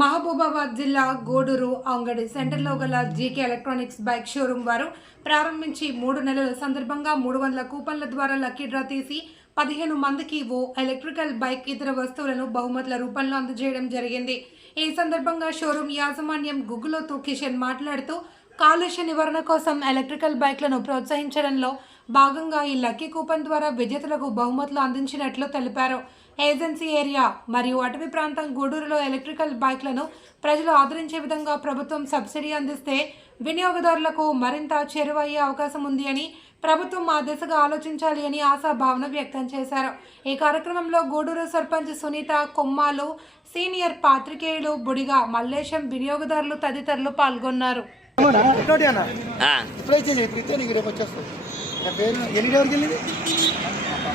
మహబూబాబాద్ జిల్లా గూడూరు అంగడి సెంటర్లో గల జీకే ఎలక్ట్రానిక్స్ బైక్ షోరూం వారు ప్రారంభించి 3 నెలల సందర్భంగా 300 కూపన్ల ద్వారా లక్కీ డ్రా తీసి 15 మందికి ఓ ఎలక్ట్రికల్ బైక్ ఇతర వస్తువులను బహుమతుల రూపంలో అందజేయడం జరిగింది. ఈ సందర్భంగా షోరూం యాజమాన్యం గుగ్గులోతు కిషన్ మాట్లాడుతూ కాలుష్య నివారణ కోసం ఎలక్ట్రికల్ బైక్లను ప్రోత్సహించడంలో భాగంగా ఈ లక్కీ కూపన్ ద్వారా విజేతలకు బహుమతులు అందించినట్లు తెలిపారు. ఏజెన్సీ ఏరియా మరియు అటవీ ప్రాంతం గూడూరులో ఎలక్ట్రికల్ బైక్లను ప్రజలు ఆదరించే విధంగా ప్రభుత్వం సబ్సిడీ అందిస్తే వినియోగదారులకు మరింత చేరువయ్యే అవకాశం ఉంది అని, ప్రభుత్వం ఆ దిశగా ఆలోచించాలి అని ఆశాభావన వ్యక్తం చేశారు. ఈ కార్యక్రమంలో గూడూరు సర్పంచ్ సునీత, కొమ్మాలు, సీనియర్ పాత్రికేయులు బుడిగా మల్లేశం, వినియోగదారులు తదితరులు పాల్గొన్నారు.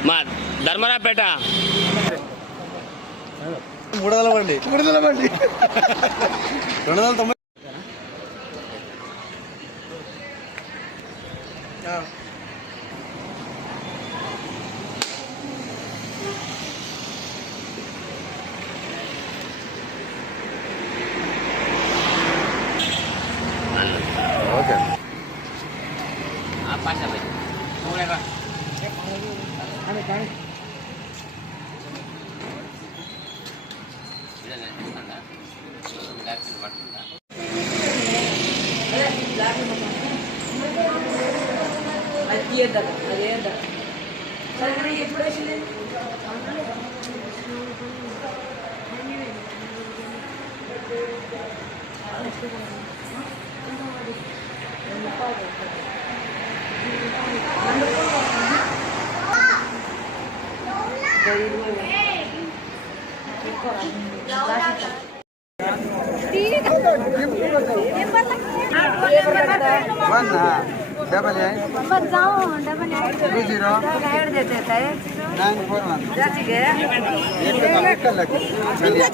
మా ధర్మరాపేట 300 బండి 290 ఓకే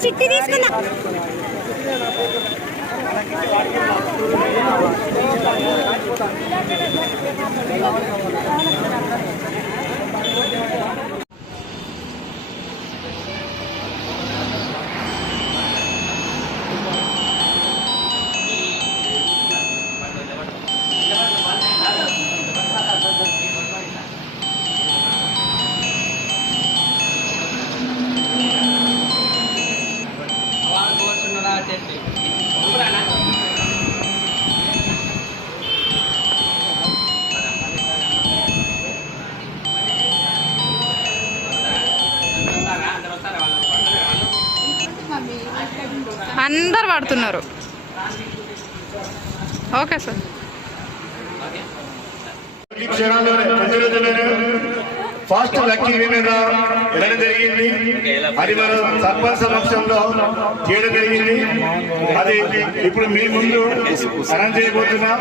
చిట్టి తీసుకున్నా అందరు వాడుతున్నారు. Okay sir. Fast lucky winner వెళ్ళడం జరిగింది. అది మనం సర్పంచ్ సమక్షంలో చేయడం జరిగింది. అది ఇప్పుడు మీ ముందు అనౌన్స్ చేయబోతున్నా.